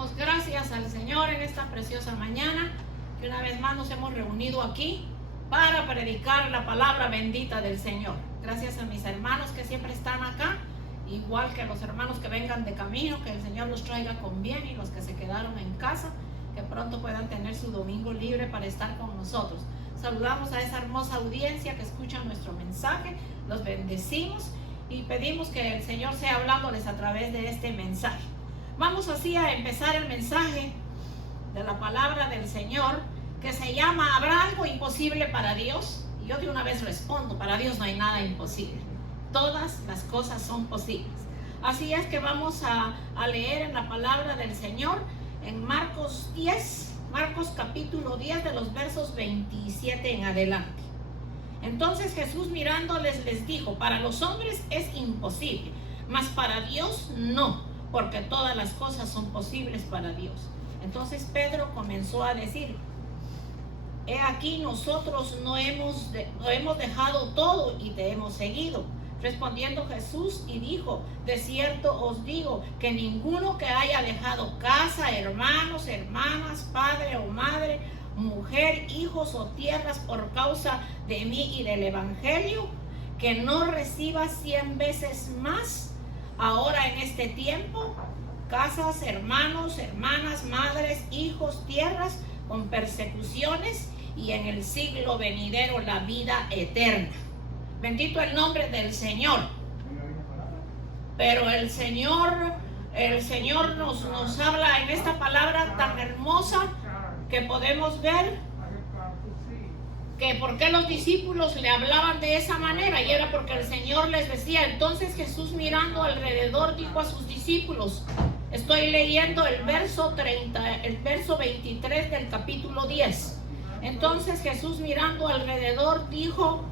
Damos gracias al Señor en esta preciosa mañana, que una vez más nos hemos reunido aquí para predicar la palabra bendita del Señor. Gracias a mis hermanos que siempre están acá, igual que a los hermanos que vengan de camino, que el Señor los traiga con bien, y los que se quedaron en casa, que pronto puedan tener su domingo libre para estar con nosotros. Saludamos a esa hermosa audiencia que escucha nuestro mensaje, los bendecimos y pedimos que el Señor sea hablándoles a través de este mensaje. Vamos así a empezar el mensaje de la palabra del Señor, que se llama ¿Habrá algo imposible para Dios? Y yo de una vez respondo: para Dios no hay nada imposible. Todas las cosas son posibles. Así es que vamos a leer en la palabra del Señor en Marcos capítulo 10, de los versos 27 en adelante. Entonces Jesús mirándoles les dijo: para los hombres es imposible, mas para Dios no, porque todas las cosas son posibles para Dios. Entonces Pedro comenzó a decir: he aquí, nosotros no hemos dejado todo y te hemos seguido. Respondiendo Jesús y dijo: de cierto os digo que ninguno que haya dejado casa, hermanos, hermanas, padre o madre, mujer, hijos o tierras por causa de mí y del evangelio, que no reciba 100 veces más ahora en este tiempo, casas, hermanos, hermanas, madres, hijos, tierras, con persecuciones, y en el siglo venidero la vida eterna. Bendito el nombre del Señor. Pero el Señor nos habla en esta palabra tan hermosa, que podemos ver que por qué los discípulos le hablaban de esa manera, y era porque el Señor les decía. Entonces Jesús, mirando alrededor, dijo a sus discípulos, estoy leyendo el verso 23 del capítulo 10. Entonces Jesús, mirando alrededor, dijo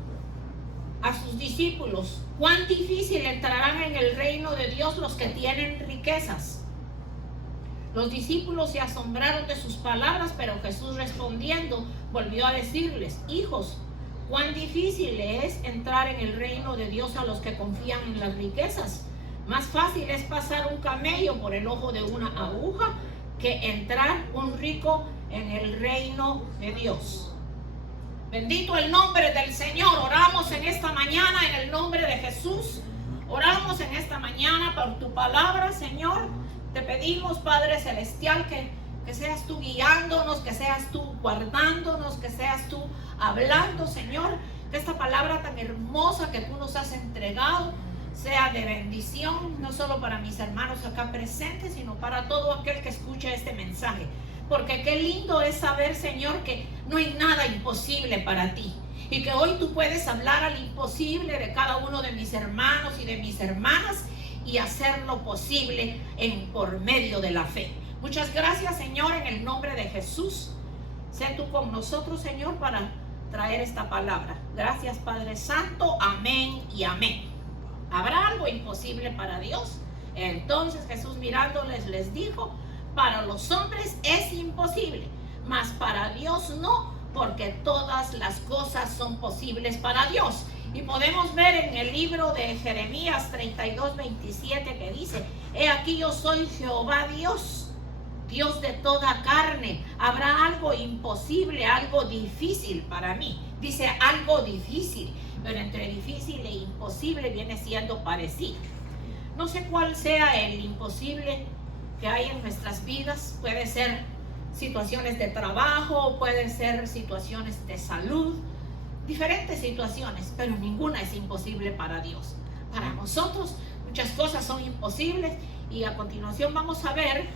a sus discípulos: cuán difícil entrarán en el reino de Dios los que tienen riquezas. Los discípulos se asombraron de sus palabras, pero Jesús, respondiendo, volvió a decirles: hijos, cuán difícil es entrar en el reino de Dios a los que confían en las riquezas. Más fácil es pasar un camello por el ojo de una aguja que entrar un rico en el reino de Dios. Bendito el nombre del Señor. Oramos en esta mañana en el nombre de Jesús. Oramos en esta mañana por tu palabra, Señor. Te pedimos, Padre Celestial, que seas tú guiándonos, que seas tú guardándonos, que seas tú hablando, Señor. Que esta palabra tan hermosa que tú nos has entregado sea de bendición, no solo para mis hermanos acá presentes, sino para todo aquel que escucha este mensaje. Porque qué lindo es saber, Señor, que no hay nada imposible para ti. Y que hoy tú puedes hablar al imposible de cada uno de mis hermanos y de mis hermanas, y hacerlo posible por medio de la fe. Muchas gracias, Señor, en el nombre de Jesús. Sé tú con nosotros, Señor, para traer esta palabra. Gracias, Padre Santo. Amén y amén. ¿Habrá algo imposible para Dios? Entonces Jesús, mirándoles, les dijo: para los hombres es imposible, mas para Dios no, porque todas las cosas son posibles para Dios. Y podemos ver en el libro de Jeremías 32:27 que dice: he aquí, yo soy Jehová Dios, Dios de toda carne. ¿Habrá algo imposible, algo difícil para mí? Dice algo difícil, pero entre difícil e imposible viene siendo parecido. No sé cuál sea el imposible que hay en nuestras vidas. Puede ser situaciones de trabajo, pueden ser situaciones de salud, diferentes situaciones, pero ninguna es imposible para Dios. Para nosotros muchas cosas son imposibles, y a continuación vamos a ver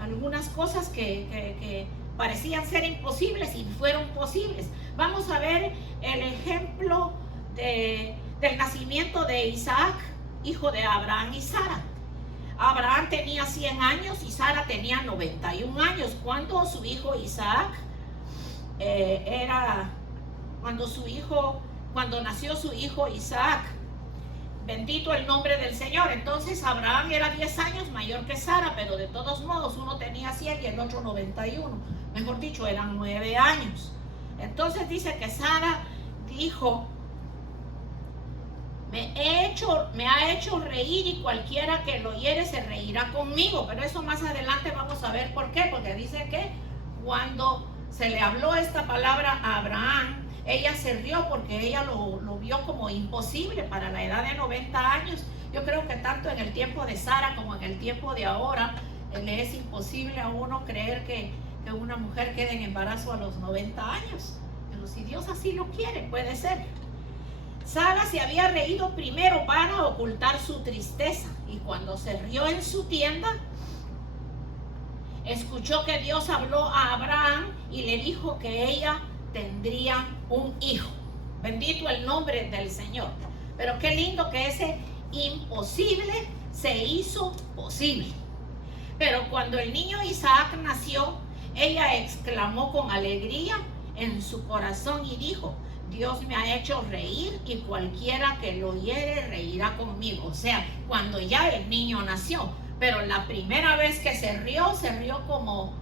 algunas cosas que parecían ser imposibles y fueron posibles. Vamos a ver el ejemplo del nacimiento de Isaac, hijo de Abraham y Sara. Abraham tenía 100 años y Sara tenía 91 años cuando su hijo Isaac cuando nació su hijo Isaac. Bendito el nombre del Señor. Entonces Abraham era 10 años mayor que Sara, pero de todos modos uno tenía 100 y el otro 91. Mejor dicho, eran 9 años. Entonces dice que Sara dijo: me ha hecho reír y cualquiera que lo oyere se reirá conmigo. Pero eso más adelante vamos a ver por qué. Porque dice que cuando se le habló esta palabra a Abraham, ella se rió porque ella lo vio como imposible para la edad de 90 años. Yo creo que tanto en el tiempo de Sara como en el tiempo de ahora, le es imposible a uno creer que una mujer quede en embarazo a los 90 años. Pero si Dios así lo quiere, puede ser. Sara se había reído primero para ocultar su tristeza, y cuando se rió en su tienda, escuchó que Dios habló a Abraham y le dijo que ella tendría un hijo. Bendito el nombre del Señor. Pero qué lindo que ese imposible se hizo posible. Pero cuando el niño Isaac nació, ella exclamó con alegría en su corazón y dijo: Dios me ha hecho reír y cualquiera que lo oyere reirá conmigo. O sea, cuando ya el niño nació. Pero la primera vez que se rió como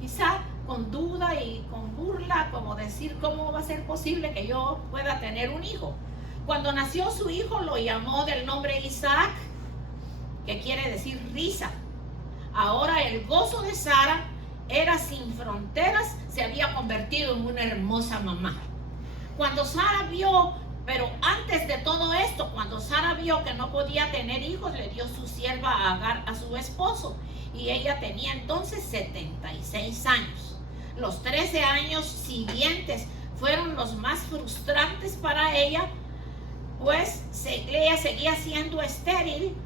quizá con duda y con burla, como decir, ¿cómo va a ser posible que yo pueda tener un hijo? Cuando nació su hijo lo llamó del nombre Isaac, que quiere decir risa. Ahora el gozo de Sara era sin fronteras, se había convertido en una hermosa mamá. Cuando Sara vio, pero antes de todo esto, cuando Sara vio que no podía tener hijos, le dio su sierva Agar a su esposo, y ella tenía entonces 76 años. Los 13 años siguientes fueron los más frustrantes para ella, pues ella seguía siendo estéril.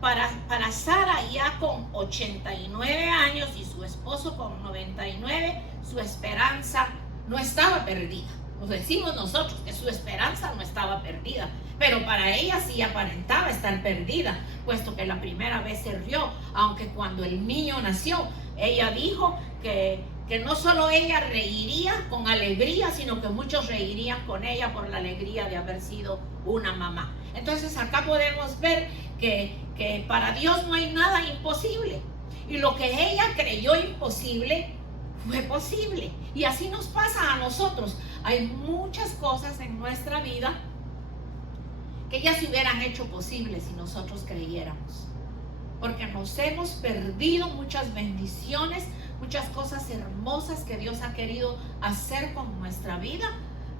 Para Sara, ya con 89 años y su esposo con 99, su esperanza no estaba perdida. Nos decimos nosotros que su esperanza no estaba perdida, pero para ella sí aparentaba estar perdida, puesto que la primera vez se rió, aunque cuando el niño nació, ella dijo que no solo ella reiría con alegría, sino que muchos reirían con ella por la alegría de haber sido una mamá. Entonces acá podemos ver que para Dios no hay nada imposible, y lo que ella creyó imposible fue posible. Y así nos pasa a nosotros. Hay muchas cosas en nuestra vida que ya se hubieran hecho posibles si nosotros creyéramos, porque nos hemos perdido muchas bendiciones, muchas cosas hermosas que Dios ha querido hacer con nuestra vida,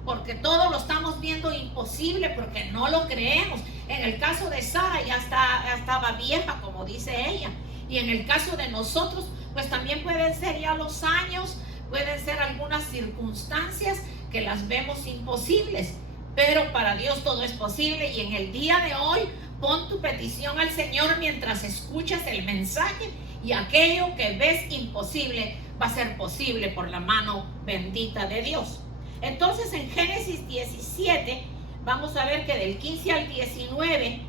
porque todo lo estamos viendo imposible, porque no lo creemos. En el caso de Sara ya estaba vieja, como dice ella, y en el caso de nosotros, pues también pueden ser ya los años, pueden ser algunas circunstancias que las vemos imposibles, pero para Dios todo es posible. Y en el día de hoy, pon tu petición al Señor mientras escuchas el mensaje, y aquello que ves imposible va a ser posible por la mano bendita de Dios. Entonces en Génesis 17 vamos a ver que del 15 al 19,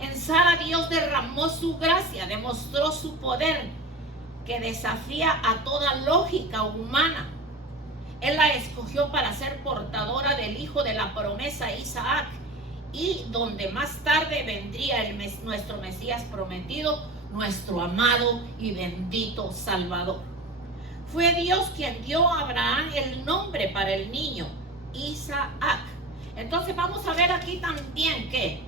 en Sara Dios derramó su gracia, demostró su poder que desafía a toda lógica humana. Él la escogió para ser portadora del hijo de la promesa, Isaac, y donde más tarde vendría nuestro Mesías prometido, nuestro amado y bendito Salvador. Fue Dios quien dio a Abraham el nombre para el niño, Isaac. Entonces vamos a ver aquí también que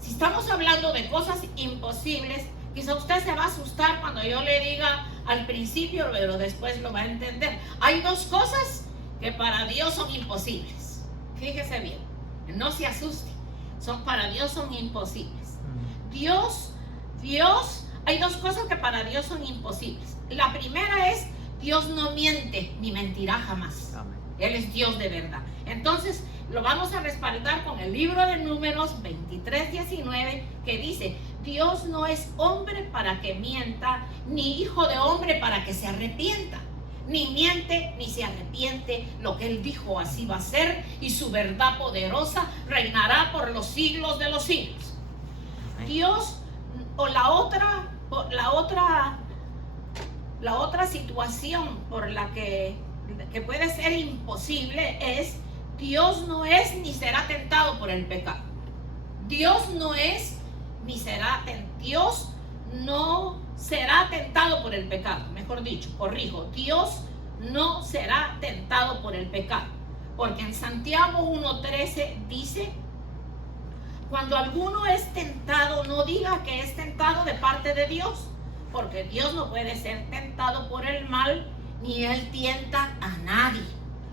si estamos hablando de cosas imposibles, quizá usted se va a asustar cuando yo le diga al principio, pero después lo va a entender. Hay dos cosas que para Dios son imposibles. Fíjese bien, no se asuste. Para Dios son imposibles. Dios, hay dos cosas que para Dios son imposibles. La primera es, Dios no miente ni mentirá jamás. Amén. Él es Dios de verdad. Entonces lo vamos a respaldar con el libro de Números 23:19, que dice: Dios no es hombre para que mienta, ni hijo de hombre para que se arrepienta. Ni miente ni se arrepiente. Lo que Él dijo así va a ser, y su verdad poderosa reinará por los siglos de los siglos. Dios, o la otra situación por la que puede ser imposible es: Dios no es ni será tentado por el pecado. Dios no será tentado por el pecado. Mejor dicho, corrijo, Dios no será tentado por el pecado, porque en Santiago 1:13 dice Cuando alguno es tentado, no diga que es tentado de parte de Dios, porque Dios no puede ser tentado por el mal, ni Él tienta a nadie.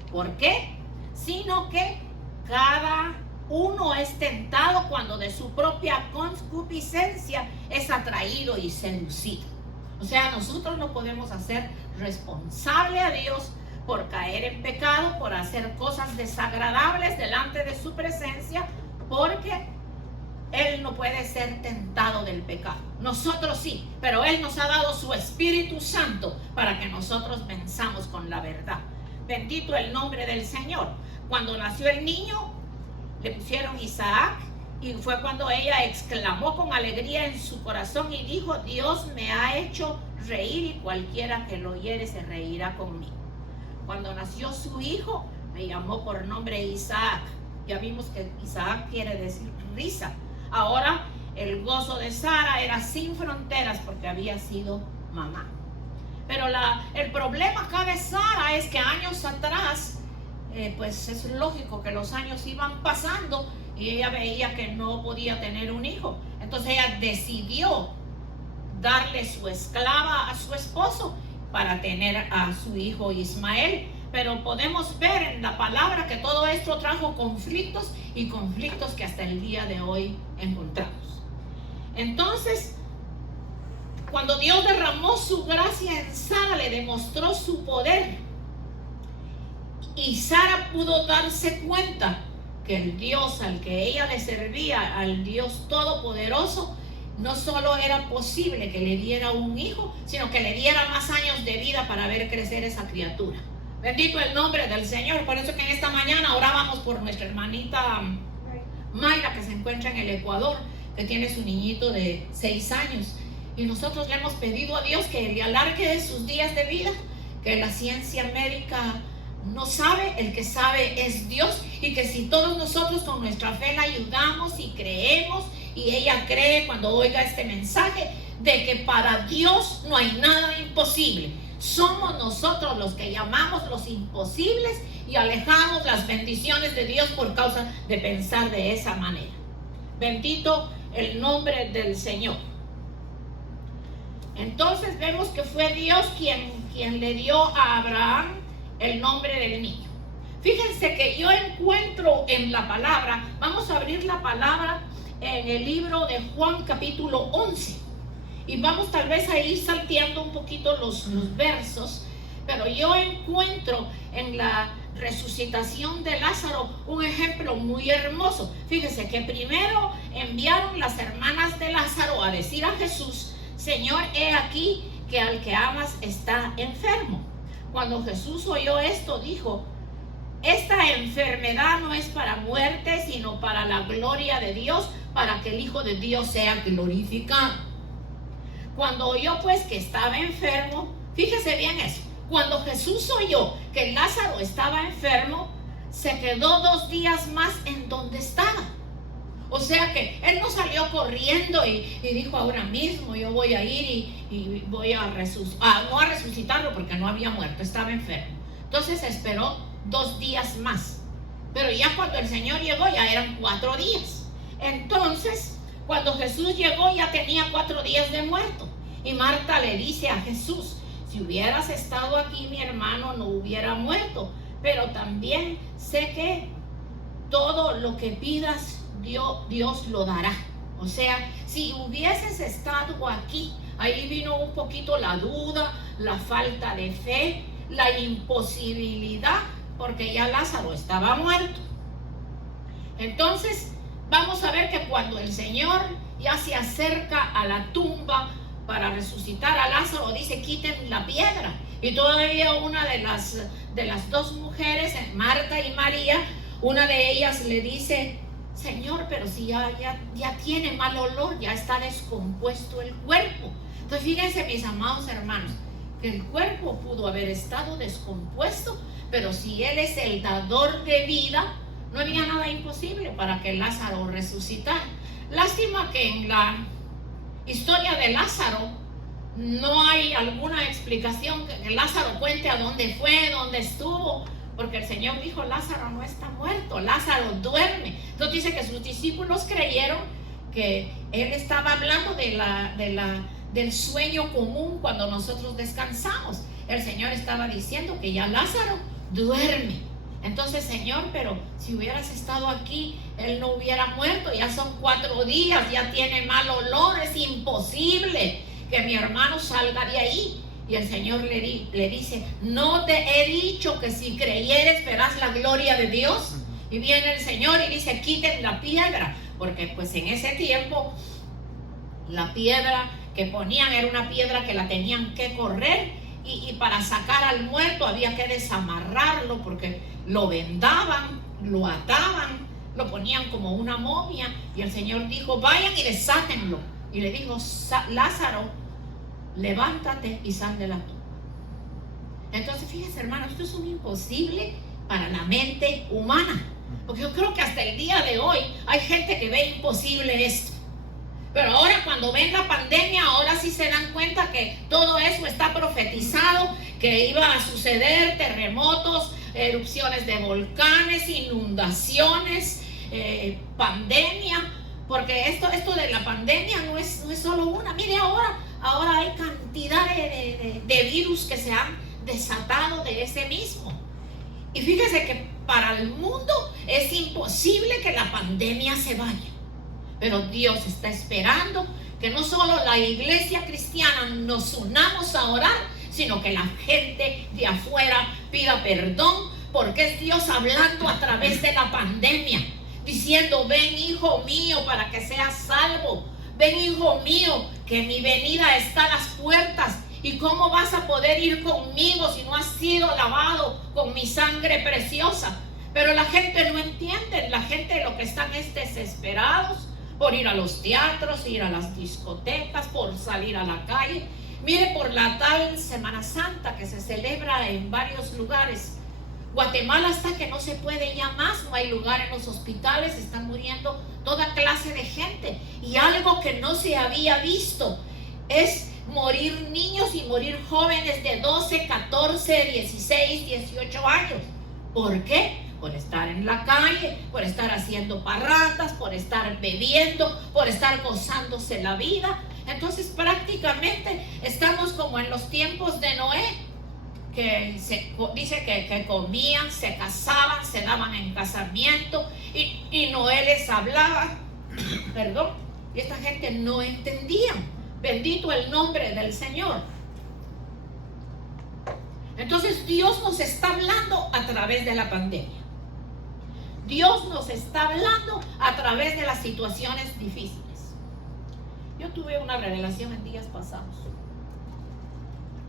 ¿Por qué? Sino que cada uno es tentado cuando de su propia concupiscencia es atraído y seducido. O sea, nosotros no podemos hacer responsable a Dios por caer en pecado, por hacer cosas desagradables delante de su presencia, porque Él no puede ser tentado del pecado. Nosotros sí, pero Él nos ha dado su Espíritu Santo para que nosotros venzamos con la verdad. Bendito el nombre del Señor. Cuando nació el niño, le pusieron Isaac, y fue cuando ella exclamó con alegría en su corazón y dijo: Dios me ha hecho reír y cualquiera que lo oyere se reirá conmigo. Cuando nació su hijo, le llamó por nombre Isaac. Ya vimos que Isaac quiere decir risa. Ahora el gozo de Sara era sin fronteras porque había sido mamá. Pero el problema acá de Sara es que años atrás, pues es lógico que los años iban pasando y ella veía que no podía tener un hijo. Entonces ella decidió darle su esclava a su esposo para tener a su hijo Ismael. Pero podemos ver en la palabra que todo esto trajo conflictos, y conflictos que hasta el día de hoy encontramos. Entonces, cuando Dios derramó su gracia en Sara, le demostró su poder, y Sara pudo darse cuenta que el Dios al que ella le servía, al Dios todopoderoso, no solo era posible que le diera un hijo, sino que le diera más años de vida para ver crecer esa criatura. Bendito el nombre del Señor. Por eso que en esta mañana orábamos por nuestra hermanita Mayra, que se encuentra en el Ecuador, que tiene su niñito de 6 años. Y nosotros le hemos pedido a Dios que le alargue sus días de vida, que la ciencia médica no sabe, el que sabe es Dios, y que si todos nosotros con nuestra fe la ayudamos y creemos, y ella cree cuando oiga este mensaje, de que para Dios no hay nada imposible. Somos nosotros los que llamamos los imposibles y alejamos las bendiciones de Dios por causa de pensar de esa manera. Bendito el nombre del Señor. Entonces vemos que fue Dios quien le dio a Abraham el nombre del niño. Fíjense que yo encuentro en la palabra, vamos a abrir la palabra en el libro de Juan capítulo 11. Y vamos tal vez a ir salteando un poquito los versos, pero yo encuentro en la resucitación de Lázaro un ejemplo muy hermoso. Fíjese que primero enviaron las hermanas de Lázaro a decir a Jesús: Señor, he aquí que al que amas está enfermo. Cuando Jesús oyó esto, dijo: esta enfermedad no es para muerte, sino para la gloria de Dios, para que el Hijo de Dios sea glorificado. Cuando oyó pues que estaba enfermo, fíjese bien eso, cuando Jesús oyó que Lázaro estaba enfermo, se quedó 2 días más en donde estaba. O sea que él no salió corriendo y dijo: ahora mismo yo voy a ir y voy a no a resucitarlo, porque no había muerto, estaba enfermo. Entonces esperó 2 días más. Pero ya cuando el Señor llegó ya eran 4 días. Entonces, cuando Jesús llegó ya tenía 4 días de muerto. Y Marta le dice a Jesús: si hubieras estado aquí, mi hermano no hubiera muerto. Pero también sé que todo lo que pidas, Dios lo dará. O sea, si hubieses estado aquí, ahí vino un poquito la duda, la falta de fe, la imposibilidad, porque ya Lázaro estaba muerto. Entonces, vamos a ver que cuando el Señor ya se acerca a la tumba para resucitar a Lázaro, dice: quiten la piedra. Y todavía una de las 2 mujeres, Marta y María, una de ellas le dice: Señor, pero si ya tiene mal olor, ya está descompuesto el cuerpo. Entonces fíjense, mis amados hermanos, que el cuerpo pudo haber estado descompuesto, pero si Él es el dador de vida, no había nada imposible para que Lázaro resucitara. Lástima que en la historia de Lázaro no hay alguna explicación que Lázaro cuente a dónde fue, dónde estuvo, porque el Señor dijo, Lázaro no está muerto, Lázaro duerme. Entonces dice que sus discípulos creyeron que Él estaba hablando del sueño común cuando nosotros descansamos. El Señor estaba diciendo que ya Lázaro duerme. Entonces, Señor, pero si hubieras estado aquí, Él no hubiera muerto. Ya son 4 días, ya tiene mal olor, es imposible que mi hermano salga de ahí. Y el Señor le dice, no te he dicho que si creyeres verás la gloria de Dios. Y viene el Señor y dice, quiten la piedra, porque pues en ese tiempo la piedra que ponían era una piedra que la tenían que correr, y para sacar al muerto había que desamarrarlo, porque lo vendaban, lo ataban, lo ponían como una momia. Y el Señor dijo, vayan y desátenlo. Y le dijo, Lázaro, levántate y sal de la tumba. Entonces, fíjense, hermanos, esto es un imposible para la mente humana, porque yo creo que hasta el día de hoy hay gente que ve imposible esto. Pero ahora, cuando ven la pandemia, ahora sí se dan cuenta que todo eso está profetizado, que iba a suceder terremotos, erupciones de volcanes, inundaciones, pandemia, porque esto de la pandemia no es solo una. Mire, ahora hay cantidad de virus que se han desatado de ese mismo. Y fíjese que para el mundo es imposible que la pandemia se vaya. Pero Dios está esperando que no solo la iglesia cristiana nos unamos a orar, sino que la gente de afuera pida perdón, porque es Dios hablando a través de la pandemia, diciendo, ven hijo mío para que seas salvo, ven hijo mío que mi venida está a las puertas. ¿Y cómo vas a poder ir conmigo si no has sido lavado con mi sangre preciosa? Pero la gente no entiende, la gente lo que están es desesperados por ir a los teatros, ir a las discotecas, por salir a la calle. Mire, por la tal Semana Santa que se celebra en varios lugares. Guatemala está que no se puede ya más, no hay lugar en los hospitales, están muriendo toda clase de gente. Y algo que no se había visto es morir niños y morir jóvenes de 12, 14, 16, 18 años. ¿Por qué? Por estar en la calle, por estar haciendo parrandas, por estar bebiendo, por estar gozándose la vida. Entonces prácticamente estamos como en los tiempos de Noé, que dice que comían, se casaban, se daban en casamiento, y Noé les hablaba, perdón, y esta gente no entendía. Bendito el nombre del Señor. Entonces Dios nos está hablando a través de la pandemia. Dios nos está hablando a través de las situaciones difíciles. Yo tuve una revelación en días pasados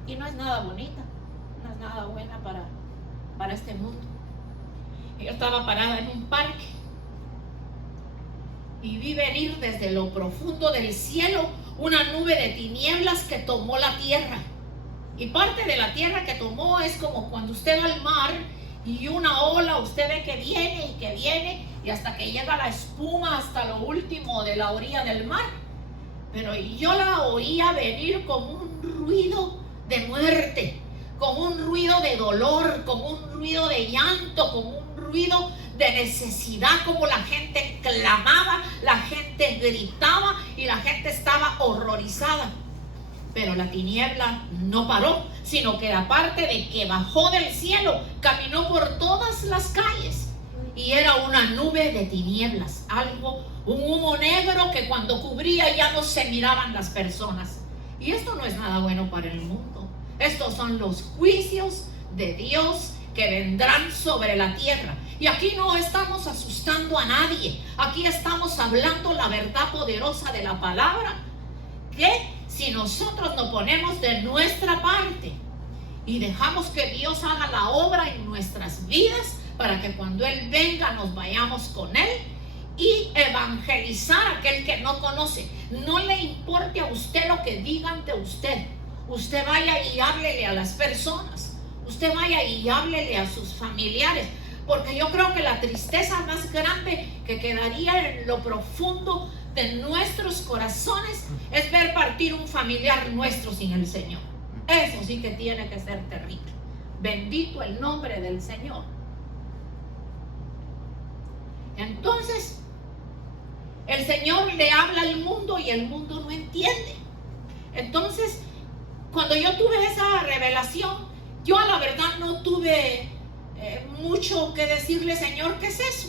y no es nada bonita, no es nada buena para este mundo. Yo estaba parada en un parque y vi venir desde lo profundo del cielo una nube de tinieblas que tomó la tierra. Y parte de la tierra que tomó es como cuando usted va al mar y una ola usted ve que viene y hasta que llega la espuma hasta lo último de la orilla del mar. Pero yo la oía venir como un ruido de muerte, como un ruido de dolor, como un ruido de llanto, como un ruido de necesidad, como la gente clamaba, la gente gritaba y la gente estaba horrorizada. Pero la tiniebla no paró, sino que aparte de que bajó del cielo, caminó por todas las calles y era una nube de tinieblas, un humo negro que cuando cubría ya no se miraban las personas. Y esto no es nada bueno para el mundo. Estos son los juicios de Dios que vendrán sobre la tierra. Y aquí no estamos asustando a nadie, aquí estamos hablando la verdad poderosa de la palabra, que si nosotros nos ponemos de nuestra parte y dejamos que Dios haga la obra en nuestras vidas, para que cuando Él venga nos vayamos con Él y evangelizar a aquel que no conoce. No le importe a usted lo que digan de usted. Usted vaya y háblele a las personas. Usted vaya y háblele a sus familiares. Porque yo creo que la tristeza más grande que quedaría en lo profundo de nuestros corazones es ver partir un familiar nuestro sin el Señor. Eso sí que tiene que ser terrible. Bendito el nombre del Señor. Entonces, el Señor le habla al mundo y el mundo no entiende. Entonces, cuando yo tuve esa revelación, yo a la verdad no tuve mucho que decirle, Señor, ¿qué es eso?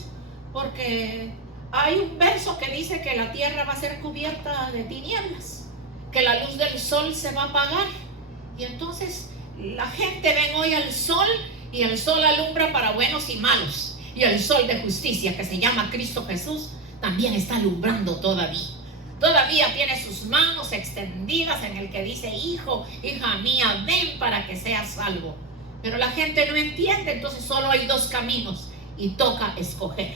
Porque hay un verso que dice que la tierra va a ser cubierta de tinieblas, que la luz del sol se va a apagar. Y entonces la gente ven hoy al sol, y el sol alumbra para buenos y malos. Y el sol de justicia, que se llama Cristo Jesús, también está alumbrando todavía. Todavía tiene sus manos extendidas en el que dice, hijo, hija mía, ven para que seas salvo. Pero la gente no entiende, entonces solo hay dos caminos y toca escoger.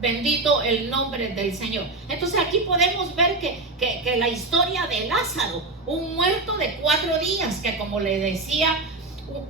Bendito el nombre del Señor. Entonces aquí podemos ver que la historia de Lázaro, un muerto de 4 días, que como le decía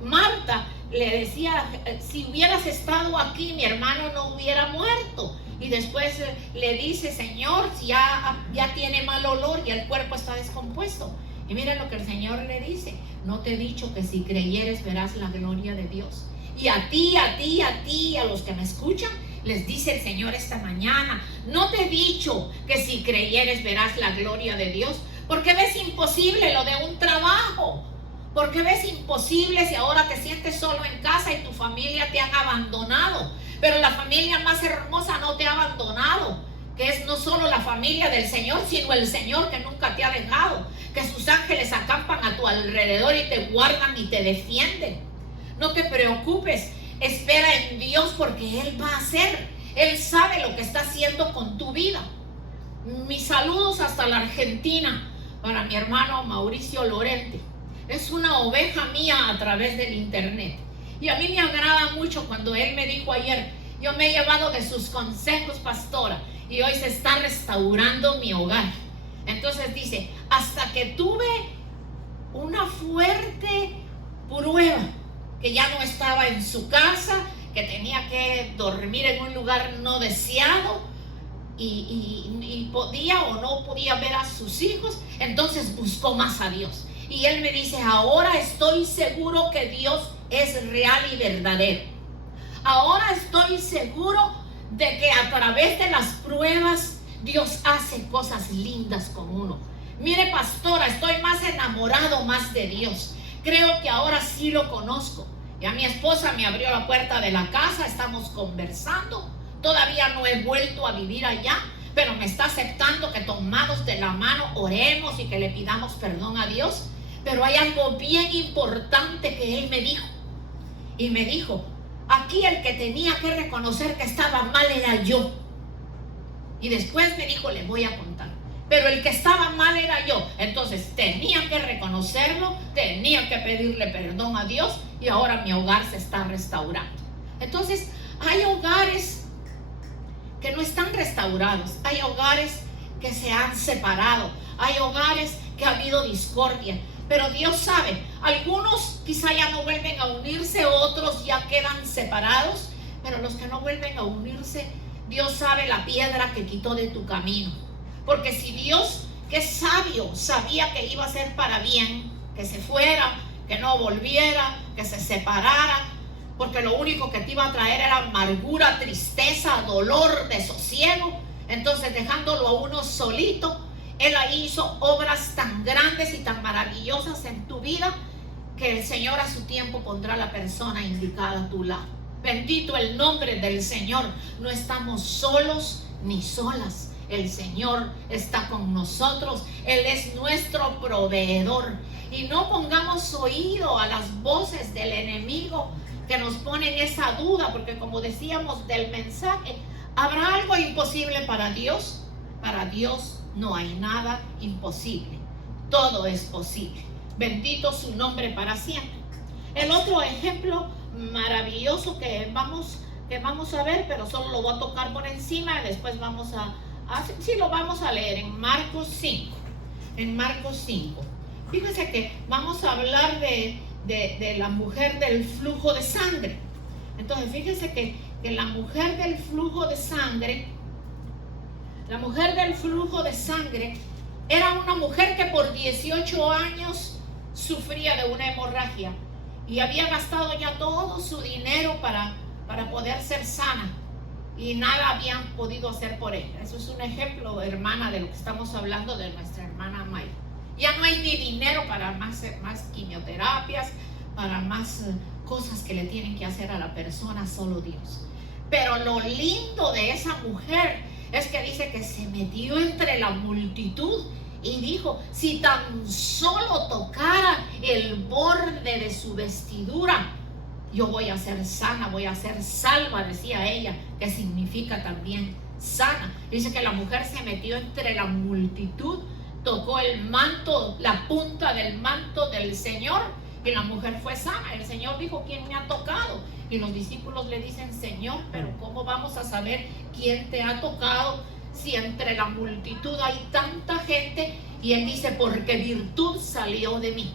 Marta, le decía, si hubieras estado aquí, mi hermano no hubiera muerto. Y después le dice, Señor, si ya tiene mal olor y el cuerpo está descompuesto. Y mira lo que el Señor le dice, no te he dicho que si creyeres verás la gloria de Dios. Y a ti, a los que me escuchan, les dice el Señor esta mañana, no te he dicho que si creyeres verás la gloria de Dios. Porque ves imposible lo de un trabajo. Porque ves imposible si ahora te sientes solo en casa y tu familia te han abandonado. Pero la familia más hermosa no te ha abandonado, que es no solo la familia del Señor, sino el Señor que nunca te ha dejado, que sus ángeles acampan a tu alrededor y te guardan y te defienden. No te preocupes, espera en Dios, porque Él va a hacer. Él sabe lo que está haciendo con tu vida. Mis saludos hasta la Argentina para mi hermano Mauricio Lorente. Es una oveja mía a través del internet. Y a mí me agrada mucho cuando él me dijo ayer, yo me he llevado de sus consejos, pastora, y hoy se está restaurando mi hogar. Entonces dice, hasta que tuve una fuerte prueba, que ya no estaba en su casa, que tenía que dormir en un lugar no deseado, y podía o no podía ver a sus hijos, entonces buscó más a Dios. Y él me dice, ahora estoy seguro que Dios es real y verdadero. Ahora estoy seguro de que a través de las pruebas Dios hace cosas lindas con uno. Mire, pastora, estoy más enamorado más de Dios. Creo que ahora sí lo conozco. Ya mi esposa me abrió la puerta de la casa, estamos conversando. Todavía no he vuelto a vivir allá, pero me está aceptando que tomados de la mano oremos y que le pidamos perdón a Dios. Pero hay algo bien importante que él me dijo. Y me dijo, aquí el que tenía que reconocer que estaba mal era yo. Y después me dijo, le voy a contar. Pero el que estaba mal era yo. Entonces tenía que reconocerlo, tenía que pedirle perdón a Dios, y ahora mi hogar se está restaurando. Entonces hay hogares que no están restaurados. Hay hogares que se han separado. Hay hogares que ha habido discordia. Pero Dios sabe, algunos quizá ya no vuelven a unirse, otros ya quedan separados, pero los que no vuelven a unirse, Dios sabe la piedra que quitó de tu camino. Porque si Dios, que es sabio, sabía que iba a ser para bien, que se fuera, que no volviera, que se separara, porque lo único que te iba a traer era amargura, tristeza, dolor, desosiego, entonces dejándolo a uno solito, Él ahí hizo obras tan grandes y tan maravillosas en tu vida, que el Señor a su tiempo pondrá la persona indicada a tu lado. Bendito el nombre del Señor. No estamos solos ni solas. El Señor está con nosotros. Él es nuestro proveedor. Y no pongamos oído a las voces del enemigo que nos ponen esa duda, porque como decíamos del mensaje, ¿habrá algo imposible para Dios? Para Dios no hay nada imposible. Todo es posible. Bendito su nombre para siempre. El otro ejemplo maravilloso que vamos a ver, pero solo lo voy a tocar por encima y después vamos lo vamos a leer en Marcos 5. En Marcos 5. Fíjense que vamos a hablar de la mujer del flujo de sangre. Entonces fíjense que la mujer del flujo de sangre, era una mujer que por 18 años sufría de una hemorragia y había gastado ya todo su dinero para poder ser sana. y nada habían podido hacer por ella. Eso es un ejemplo, hermana, de lo que estamos hablando de nuestra hermana Mayra. Ya no hay ni dinero para más quimioterapias, para más cosas que le tienen que hacer a la persona, solo Dios. Pero lo lindo de esa mujer es que dice que se metió entre la multitud y dijo, si tan solo tocara el borde de su vestidura, yo voy a ser sana, voy a ser salva, decía ella, que significa también sana. Dice que la mujer se metió entre la multitud, tocó el manto, la punta del manto del Señor, y la mujer fue sana. El Señor dijo, ¿quién me ha tocado? Y los discípulos le dicen, Señor, pero ¿cómo vamos a saber quién te ha tocado si entre la multitud hay tanta gente? Y él dice, porque virtud salió de mí.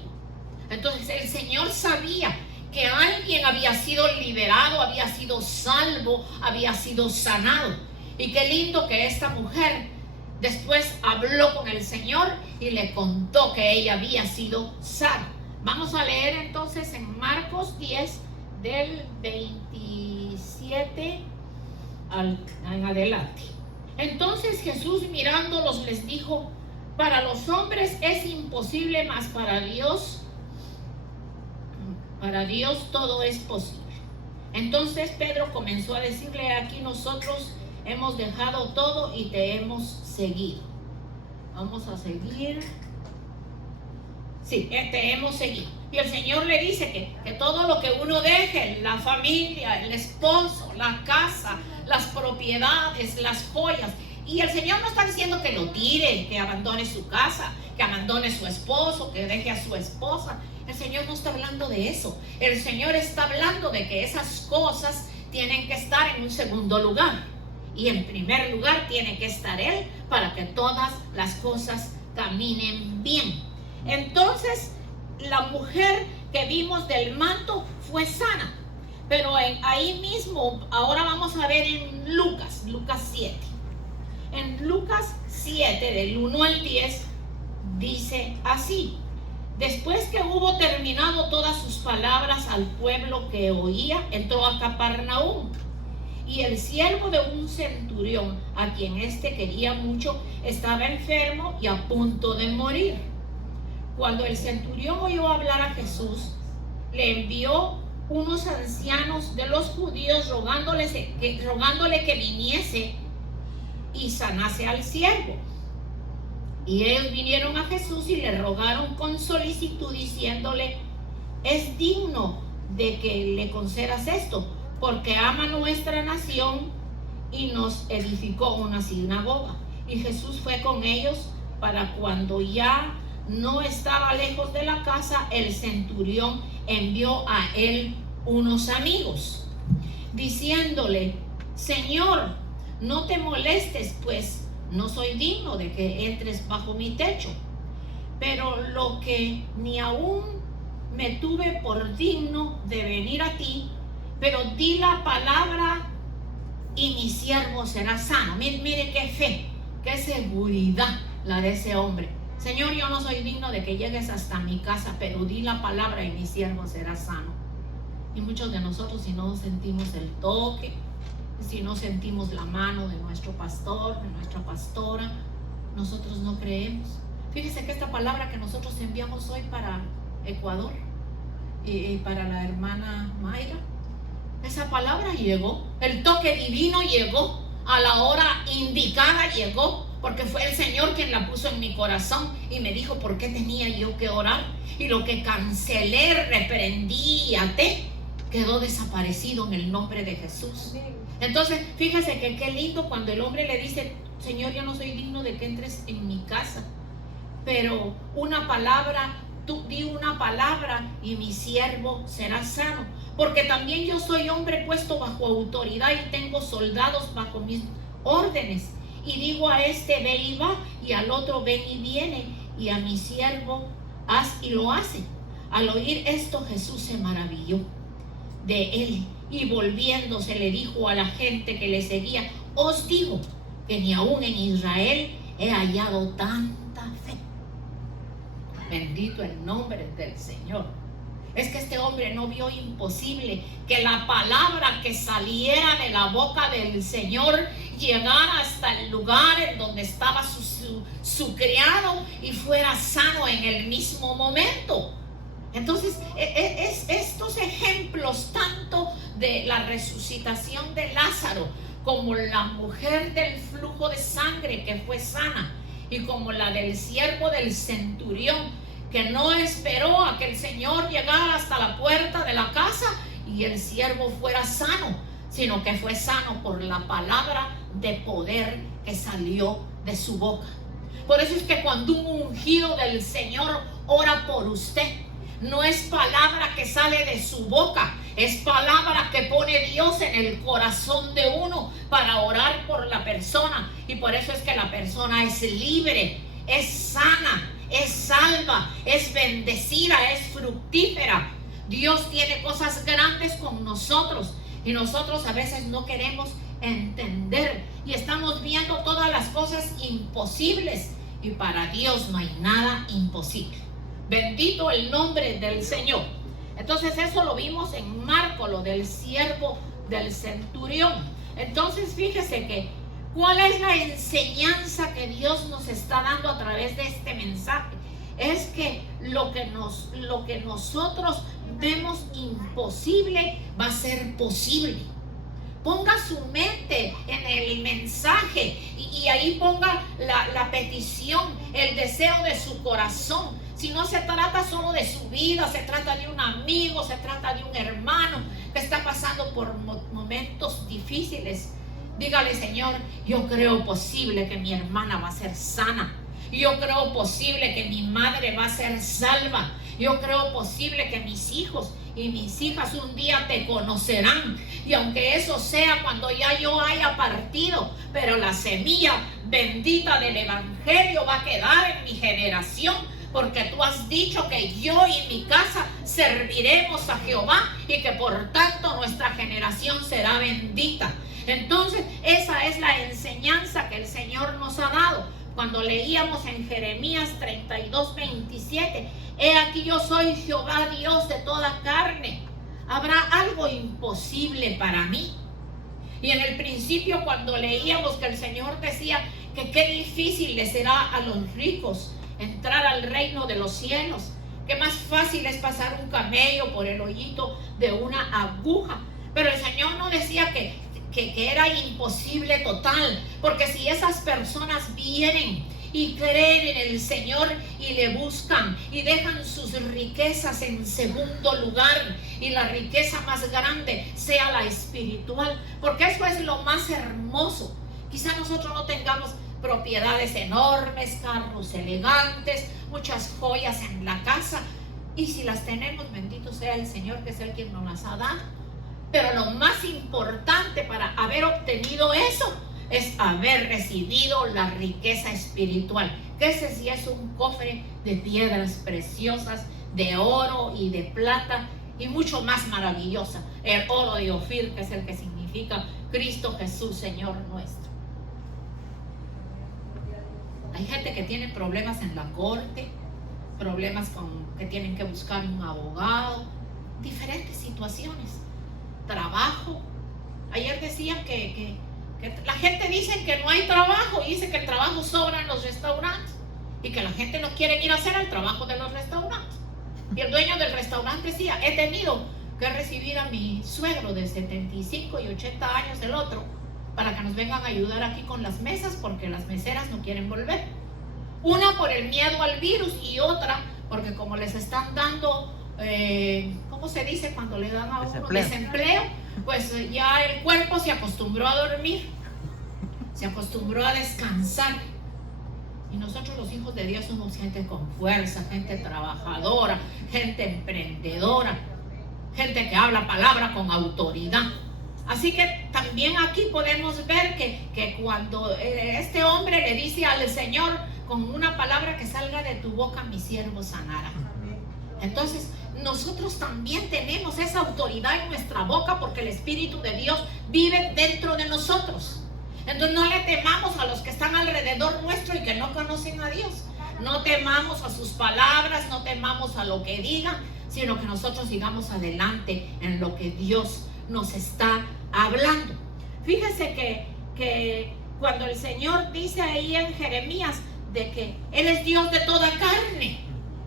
Entonces el Señor sabía que alguien había sido liberado, había sido salvo, había sido sanado. Y qué lindo que esta mujer después habló con el Señor y le contó que ella había sido sana. Vamos a leer entonces en Marcos 10, del 27 en adelante. Entonces Jesús mirándolos les dijo, para los hombres es imposible, mas para Dios todo es posible. Entonces Pedro comenzó a decirle, aquí nosotros hemos dejado todo y te hemos seguido. Vamos a seguir. Sí, te hemos seguido. Y el Señor le dice que todo lo que uno deje, la familia, el esposo, la casa, las propiedades, las joyas. Y el Señor no está diciendo que lo tire, que abandone su casa, que abandone su esposo, que deje a su esposa. El Señor no está hablando de eso. El Señor está hablando de que esas cosas tienen que estar en un segundo lugar. Y en primer lugar tiene que estar Él para que todas las cosas caminen bien. Entonces, la mujer que vimos del manto fue sana. Pero ahí mismo, ahora vamos a ver en Lucas 7. En Lucas 7, del 1 al 10, dice así. Después que hubo terminado todas sus palabras al pueblo que oía, entró a Capernaum. Y el siervo de un centurión, a quien éste quería mucho, estaba enfermo y a punto de morir. Cuando el centurión oyó hablar a Jesús, le envió unos ancianos de los judíos rogándole que viniese y sanase al siervo. Y ellos vinieron a Jesús y le rogaron con solicitud, diciéndole, es digno de que le concedas esto, porque ama nuestra nación y nos edificó una sinagoga. Y Jesús fue con ellos. Para cuando ya no estaba lejos de la casa, el centurión envió a él unos amigos, diciéndole, Señor, no te molestes, pues no soy digno de que entres bajo mi techo, pero lo que ni aún me tuve por digno de venir a ti, pero di la palabra y mi siervo será sano. Mire qué fe, qué seguridad la de ese hombre. Señor, yo no soy digno de que llegues hasta mi casa, pero di la palabra y mi siervo será sano. Y muchos de nosotros, si no sentimos el toque, si no sentimos la mano de nuestro pastor, de nuestra pastora, nosotros no creemos. Fíjese que esta palabra que nosotros enviamos hoy para Ecuador y para la hermana Mayra, esa palabra llegó, el toque divino llegó, a la hora indicada llegó, porque fue el Señor quien la puso en mi corazón y me dijo por qué tenía yo que orar. Y lo que cancelé, reprendí y até, quedó desaparecido en el nombre de Jesús. Entonces, fíjese que qué lindo cuando el hombre le dice, Señor, yo no soy digno de que entres en mi casa, pero una palabra, tú di una palabra y mi siervo será sano. Porque también yo soy hombre puesto bajo autoridad y tengo soldados bajo mis órdenes. Y digo a este, ve y va, y al otro, ven y viene, y a mi siervo, haz y lo hace. Al oír esto, Jesús se maravilló de él, y volviéndose le dijo a la gente que le seguía, os digo que ni aún en Israel he hallado tanta fe. Bendito el nombre del Señor. Es que este hombre no vio imposible que la palabra que saliera de la boca del Señor llegara hasta el lugar en donde estaba su criado y fuera sano en el mismo momento. Entonces, estos ejemplos tanto de la resucitación de Lázaro, como la mujer del flujo de sangre que fue sana, y como la del siervo del centurión, que no esperó a que el Señor llegara hasta la puerta de la casa y el siervo fuera sano, sino que fue sano por la palabra de poder que salió de su boca. Por eso es que cuando un ungido del Señor ora por usted, no es palabra que sale de su boca, es palabra que pone Dios en el corazón de uno para orar por la persona. Y por eso es que la persona es libre, es sana, es salva, es bendecida, es fructífera. Dios tiene cosas grandes con nosotros y nosotros a veces no queremos entender y estamos viendo todas las cosas imposibles, y para Dios no hay nada imposible. Bendito el nombre del Señor. Entonces eso lo vimos en Marcos, lo del siervo del centurión. Entonces fíjese que ¿cuál es la enseñanza que Dios nos está dando a través de este mensaje? Es que lo que nosotros vemos imposible va a ser posible. Ponga su mente en el mensaje y ahí ponga la petición, el deseo de su corazón. Si no se trata solo de su vida, se trata de un amigo, se trata de un hermano que está pasando por momentos difíciles. Dígale: Señor, yo creo posible que mi hermana va a ser sana. Yo creo posible que mi madre va a ser salva. Yo creo posible que mis hijos y mis hijas un día te conocerán. Y aunque eso sea cuando ya yo haya partido, pero la semilla bendita del evangelio va a quedar en mi generación, porque tú has dicho que yo y mi casa serviremos a Jehová y que por tanto nuestra generación será bendita. Entonces esa es la enseñanza que el Señor nos ha dado. Cuando leíamos en Jeremías 32:27, he aquí yo soy Jehová Dios de toda carne, ¿habrá algo imposible para mí? Y en el principio, cuando leíamos que el Señor decía que qué difícil le será a los ricos entrar al reino de los cielos, que más fácil es pasar un camello por el hoyito de una aguja. Pero el Señor no decía que era imposible total, porque si esas personas vienen y creen en el Señor y le buscan y dejan sus riquezas en segundo lugar, y la riqueza más grande sea la espiritual, porque eso es lo más hermoso. Quizá nosotros no tengamos propiedades enormes, carros elegantes, muchas joyas en la casa, y si las tenemos, bendito sea el Señor, que es el quien nos las ha dado. Pero lo más importante para haber obtenido eso es haber recibido la riqueza espiritual, que ese sí es un cofre de piedras preciosas, de oro y de plata, y mucho más maravillosa, el oro de Ofir, que es el que significa Cristo Jesús, Señor nuestro. Hay gente que tiene problemas en la corte, problemas que tienen que buscar un abogado, diferentes situaciones. Trabajo. Ayer decían que la gente dice que no hay trabajo, y dice que el trabajo sobra en los restaurantes y que la gente no quiere ir a hacer el trabajo de los restaurantes. Y el dueño del restaurante decía: he tenido que recibir a mi suegro de 75 y 80 años, el otro, para que nos vengan a ayudar aquí con las mesas, porque las meseras no quieren volver. Una por el miedo al virus, y otra porque como les están dando ¿cómo se dice cuando le dan a uno desempleo? Pues ya el cuerpo se acostumbró a dormir, se acostumbró a descansar. Y nosotros, los hijos de Dios, somos gente con fuerza, gente trabajadora, gente emprendedora, gente que habla palabra con autoridad. Así que también aquí podemos ver que cuando este hombre le dice al Señor: con una palabra que salga de tu boca, mi siervo sanará. Entonces nosotros también tenemos esa autoridad en nuestra boca, porque el Espíritu de Dios vive dentro de nosotros. Entonces no le temamos a los que están alrededor nuestro y que no conocen a Dios. No temamos a sus palabras, no temamos a lo que digan, sino que nosotros sigamos adelante en lo que Dios nos está hablando. Fíjese que cuando el Señor dice ahí en Jeremías de que Él es Dios de toda carne,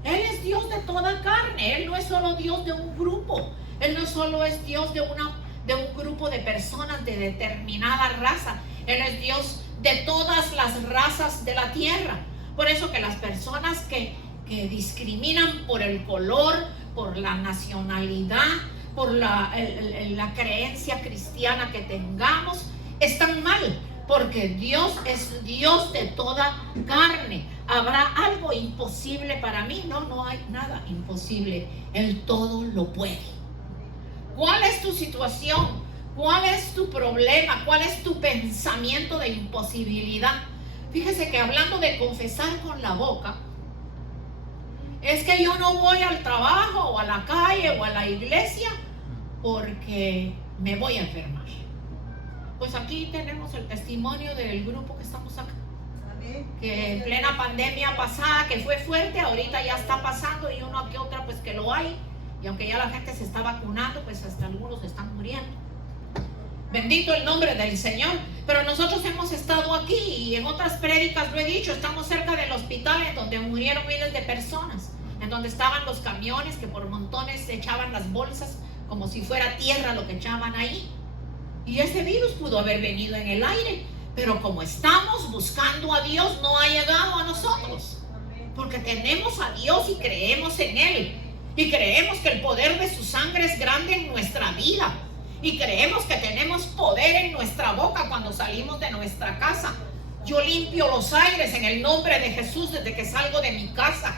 Él es Dios de toda carne, Él no es solo Dios de un grupo, Él no solo es Dios de un grupo de personas de determinada raza, Él es Dios de todas las razas de la tierra. Por eso que las personas que discriminan por el color, por la nacionalidad, por la creencia cristiana que tengamos, están mal, porque Dios es Dios de toda carne. ¿Habrá algo imposible para mí? No, no hay nada imposible. Él todo lo puede. ¿Cuál es tu situación? ¿Cuál es tu problema? ¿Cuál es tu pensamiento de imposibilidad? Fíjese que hablando de confesar con la boca, es que yo no voy al trabajo o a la calle o a la iglesia porque me voy a enfermar. Pues aquí tenemos el testimonio del grupo que estamos acá, que en plena pandemia pasada, que fue fuerte, ahorita ya está pasando, y uno que otra pues que lo hay, y aunque ya la gente se está vacunando, pues hasta algunos están muriendo. Bendito el nombre del Señor. Pero nosotros hemos estado aquí, y en otras prédicas lo he dicho, estamos cerca del hospital en donde murieron miles de personas, en donde estaban los camiones que por montones echaban las bolsas como si fuera tierra lo que echaban ahí. Y ese virus pudo haber venido en el aire, pero como estamos buscando a Dios, no ha llegado a nosotros, porque tenemos a Dios y creemos en Él, y creemos que el poder de su sangre es grande en nuestra vida, y creemos que tenemos poder en nuestra boca cuando salimos de nuestra casa. Yo limpio los aires en el nombre de Jesús desde que salgo de mi casa.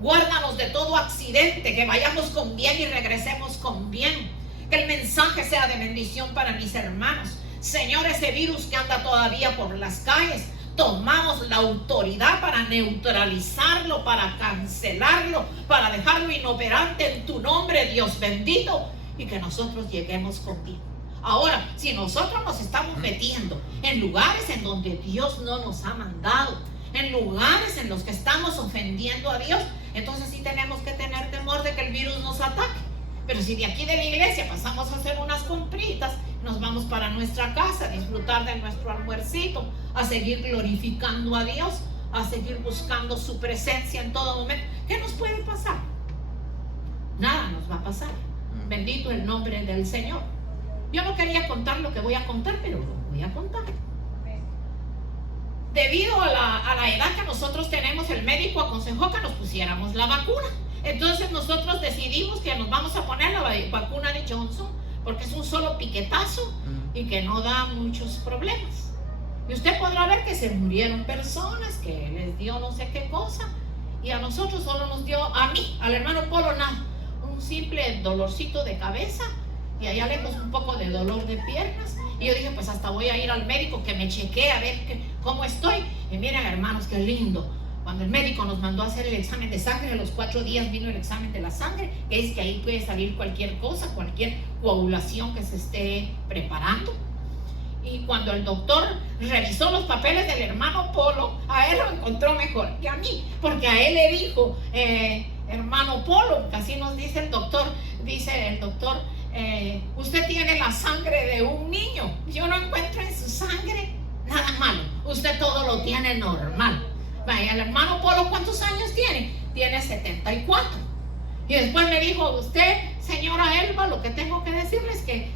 Guárdanos de todo accidente, que vayamos con bien y regresemos con bien. Que el mensaje sea de bendición para mis hermanos. Señor, ese virus que anda todavía por las calles, tomamos la autoridad para neutralizarlo, para cancelarlo, para dejarlo inoperante en tu nombre, Dios bendito, y que nosotros lleguemos contigo. Ahora, si nosotros nos estamos metiendo en lugares en donde Dios no nos ha mandado, en lugares en los que estamos ofendiendo a Dios, entonces sí tenemos que tener temor de que el virus nos ataque. Pero si de aquí de la iglesia pasamos a hacer unas compritas, nos vamos para nuestra casa a disfrutar de nuestro almuercito, a seguir glorificando a Dios, a seguir buscando su presencia en todo momento, ¿qué nos puede pasar? Nada nos va a pasar. Bendito el nombre del Señor. Yo no quería contar lo que voy a contar, pero lo voy a contar. Debido a la edad que nosotros tenemos, el médico aconsejó que nos pusiéramos la vacuna. Entonces nosotros decidimos que nos vamos a poner la vacuna de Johnson, porque es un solo piquetazo y que no da muchos problemas. Y usted podrá ver que se murieron personas, que les dio no sé qué cosa, y a nosotros solo nos dio, a mí, al hermano Polo, nada, un simple dolorcito de cabeza, y allá lejos un poco de dolor de piernas. Y yo dije, pues hasta voy a ir al médico que me chequee a ver cómo estoy. Y miren, hermanos, qué lindo. Cuando el médico nos mandó a hacer el examen de sangre, a los 4 días vino el examen de la sangre, que es que ahí puede salir cualquier cosa, cualquier coagulación que se esté preparando. Y cuando el doctor revisó los papeles del hermano Polo, a él lo encontró mejor que a mí, porque a él le dijo, hermano Polo, que así nos dice el doctor, usted tiene la sangre de un niño. Yo no encuentro en su sangre nada malo, usted todo lo tiene normal. Vaya, el hermano Polo, ¿cuántos años tiene? Tiene 74. Y después me dijo, usted, señora Elba, lo que tengo que decirle es que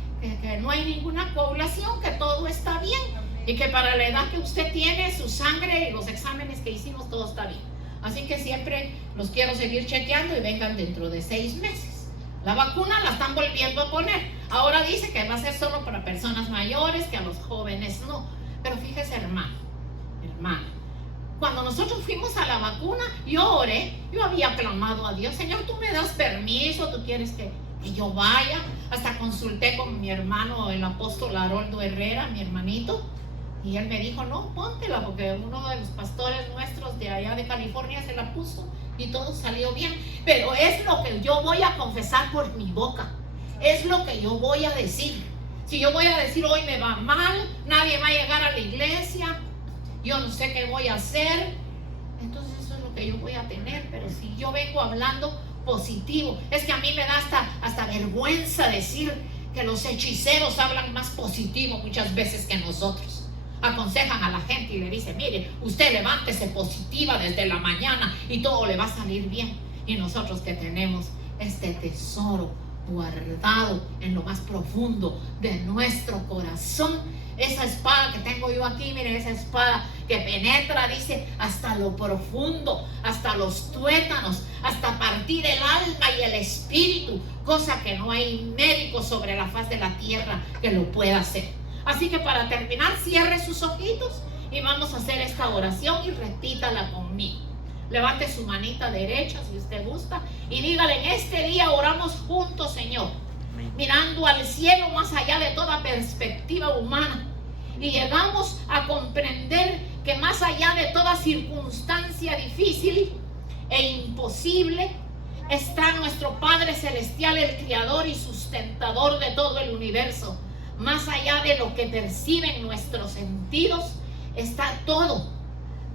no hay ninguna coagulación, que todo está bien, y que para la edad que usted tiene, su sangre y los exámenes que hicimos, todo está bien. Así que siempre los quiero seguir chequeando y vengan dentro de 6 meses. La vacuna la están volviendo a poner. Ahora dice que va a ser solo para personas mayores, que a los jóvenes no. Pero fíjese, hermano, cuando nosotros fuimos a la vacuna, yo oré, yo había clamado a Dios, Señor, tú me das permiso, tú quieres que yo vaya. Hasta consulté con mi hermano, el apóstol Haroldo Herrera, mi hermanito, y él me dijo, no, póntela, porque uno de los pastores nuestros de allá de California se la puso y todo salió bien. Pero es lo que yo voy a confesar por mi boca, es lo que yo voy a decir. Si yo voy a decir, hoy me va mal, nadie va a llegar a la iglesia, yo no sé qué voy a hacer, entonces eso es lo que yo voy a tener. Pero si yo vengo hablando positivo. Es que a mí me da hasta vergüenza decir que los hechiceros hablan más positivo muchas veces que nosotros. Aconsejan a la gente y le dicen: mire, usted levántese positiva desde la mañana y todo le va a salir bien. Y nosotros que tenemos este tesoro guardado en lo más profundo de nuestro corazón, esa espada que tengo yo aquí, miren, esa espada que penetra, dice, hasta lo profundo, hasta los tuétanos, hasta partir el alma y el espíritu, cosa que no hay médico sobre la faz de la tierra que lo pueda hacer. Así que para terminar, cierre sus ojitos y vamos a hacer esta oración y repítala conmigo. Levante su manita derecha si usted gusta y dígale: en este día oramos juntos, Señor, mirando al cielo más allá de toda perspectiva humana, y llegamos a comprender que más allá de toda circunstancia difícil e imposible está nuestro Padre Celestial, el Creador y sustentador de todo el universo. Más allá de lo que perciben nuestros sentidos está todo.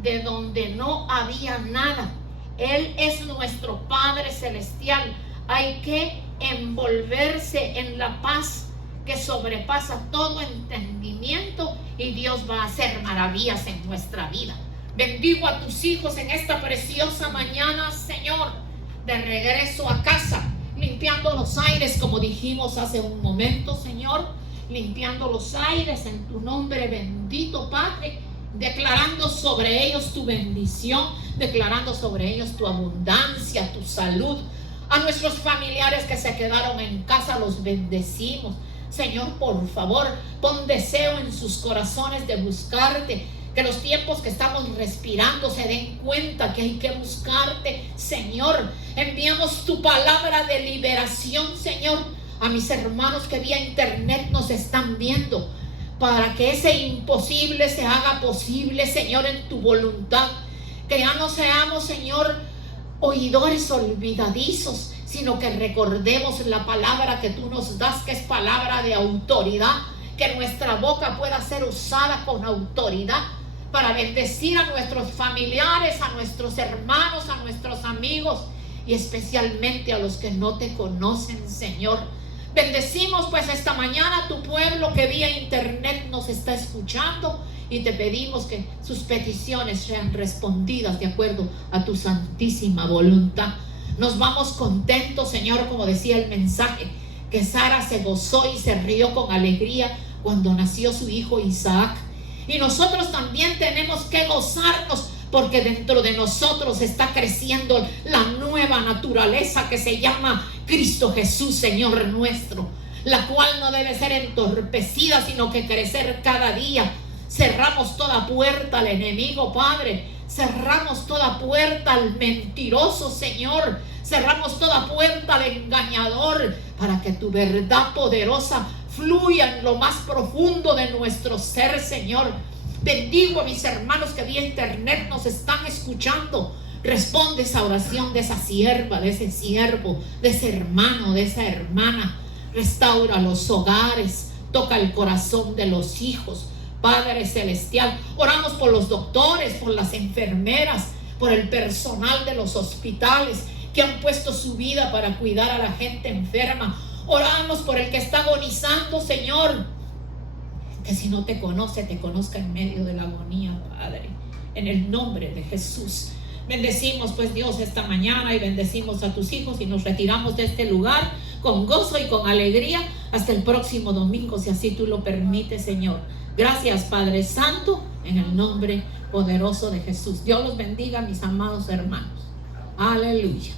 De donde no había nada, Él es nuestro Padre Celestial. Hay que envolverse en la paz que sobrepasa todo entendimiento, y Dios va a hacer maravillas en nuestra vida. Bendigo a tus hijos en esta preciosa mañana, Señor, de regreso a casa, limpiando los aires, como dijimos hace un momento, Señor, limpiando los aires en tu nombre bendito, Padre, declarando sobre ellos tu bendición, declarando sobre ellos tu abundancia, tu salud. A nuestros familiares que se quedaron en casa los bendecimos. Señor, por favor, pon deseo en sus corazones de buscarte, que los tiempos que estamos respirando se den cuenta que hay que buscarte, Señor. Enviamos tu palabra de liberación, Señor, a mis hermanos que vía internet nos están viendo, para que ese imposible se haga posible, Señor, en tu voluntad. Que ya no seamos, Señor, oidores olvidadizos, sino que recordemos la palabra que tú nos das, que es palabra de autoridad. Que nuestra boca pueda ser usada con autoridad para bendecir a nuestros familiares, a nuestros hermanos, a nuestros amigos y especialmente a los que no te conocen, Señor. Bendecimos pues esta mañana a tu pueblo que vía internet nos está escuchando, y te pedimos que sus peticiones sean respondidas de acuerdo a tu santísima voluntad. Nos vamos contentos, Señor, como decía el mensaje, que Sara se gozó y se rió con alegría cuando nació su hijo Isaac. Y nosotros también tenemos que gozarnos, porque dentro de nosotros está creciendo la nueva naturaleza que se llama Cristo Jesús, Señor nuestro, la cual no debe ser entorpecida, sino que crecer cada día. Cerramos toda puerta al enemigo, Padre. Cerramos toda puerta al mentiroso, Señor. Cerramos toda puerta al engañador, para que tu verdad poderosa fluya en lo más profundo de nuestro ser, Señor. Bendigo a mis hermanos que vía internet nos están escuchando. Responde esa oración de esa sierva, de ese siervo, de ese hermano, de esa hermana. Restaura los hogares, toca el corazón de los hijos. Padre Celestial, oramos por los doctores, por las enfermeras, por el personal de los hospitales que han puesto su vida para cuidar a la gente enferma. Oramos por el que está agonizando, Señor, que si no te conoce, te conozca en medio de la agonía, Padre, en el nombre de Jesús. Bendecimos pues, Dios, esta mañana, y bendecimos a tus hijos, y nos retiramos de este lugar con gozo y con alegría hasta el próximo domingo, si así tú lo permites, Señor. Gracias, Padre Santo, en el nombre poderoso de Jesús. Dios los bendiga, mis amados hermanos. Aleluya.